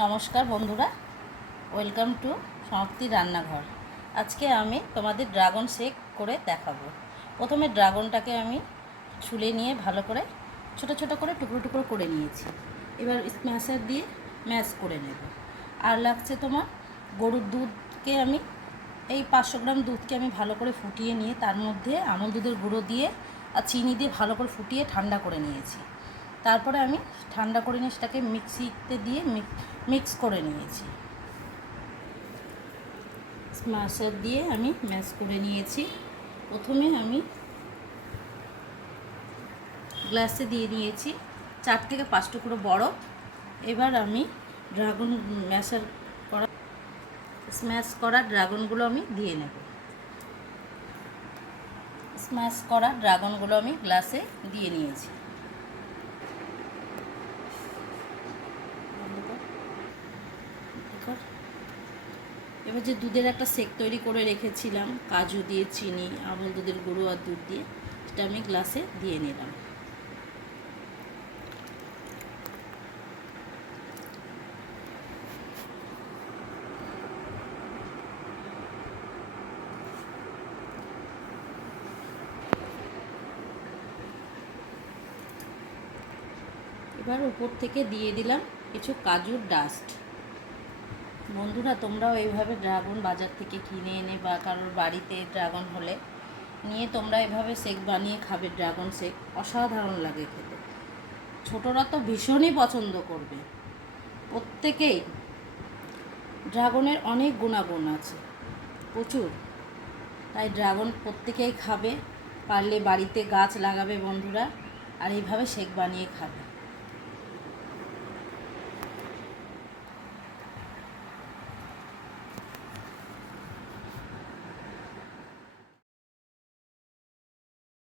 নমস্কার বন্ধুরা, welcome to সমাপ্তি রান্নাঘর। আজকে আমি তোমাদের ড্রাগন শেক করে দেখাবো। প্রথমে ড্রাগনটাকে আমি ছুলে নিয়ে ভালো করে ছোট ছোট করে টুকরো টুকরো করে নিয়েছি। এবার স্ম্যাশার দিয়ে ম্যাশ করে নেব। আর লাগছে তোমার গরুর দুধকে আমি এই 500 গ্রাম দুধকে আমি ভালো করে ফুটিয়ে নিয়ে তার মধ্যে আমুল দুধের গুঁড়ো দিয়ে আর চিনি দিয়ে ভালো করে ফুটিয়ে ঠান্ডা করে নিয়েছি। তারপরে আমি ঠান্ডা করে নিয়ে সেটাকে মিক্সিতে দিয়ে মিক্স করে নিয়েছি। স্ম্যাশার দিয়ে আমি ম্যাশ করে নিয়েছি। প্রথমে আমি গ্লাসে দিয়ে নিয়েছি 4 থেকে 5 টুকরো বরফ। এবার আমি ড্রাগন স্ম্যাশ করা ড্রাগনগুলো আমি দিয়ে নেব। স্ম্যাশ করা ড্রাগনগুলো আমি গ্লাসে দিয়ে নিয়েছি। এবার যে দুধের একটা শেক তৈরি করে রেখেছিলাম কাজু দিয়ে, চিনি, আমুল দুধের গুঁড়ো আর দুধ দিয়ে, সেটা আমি গ্লাসে দিয়ে নিলাম। এবার উপর থেকে দিয়ে দিলাম কিছু কাজুর ডাস্ট। বন্ধুরা, তোমরাও এইভাবে ড্রাগন বাজার থেকে কিনে এনে বা কারোর বাড়িতে ড্রাগন হলে নিয়ে তোমরা এভাবে শেক বানিয়ে খাবে। ড্রাগন শেক অসাধারণ লাগে খেতে। ছোটরা তো ভীষণই পছন্দ করবে। প্রত্যেকেই ড্রাগনের অনেক গুণাগুণ আছে, প্রচুর। তাই ড্রাগন প্রত্যেকেই খাবে। পারলে বাড়িতে গাছ লাগাবে বন্ধুরা, আর এইভাবে শেক বানিয়ে খাবে।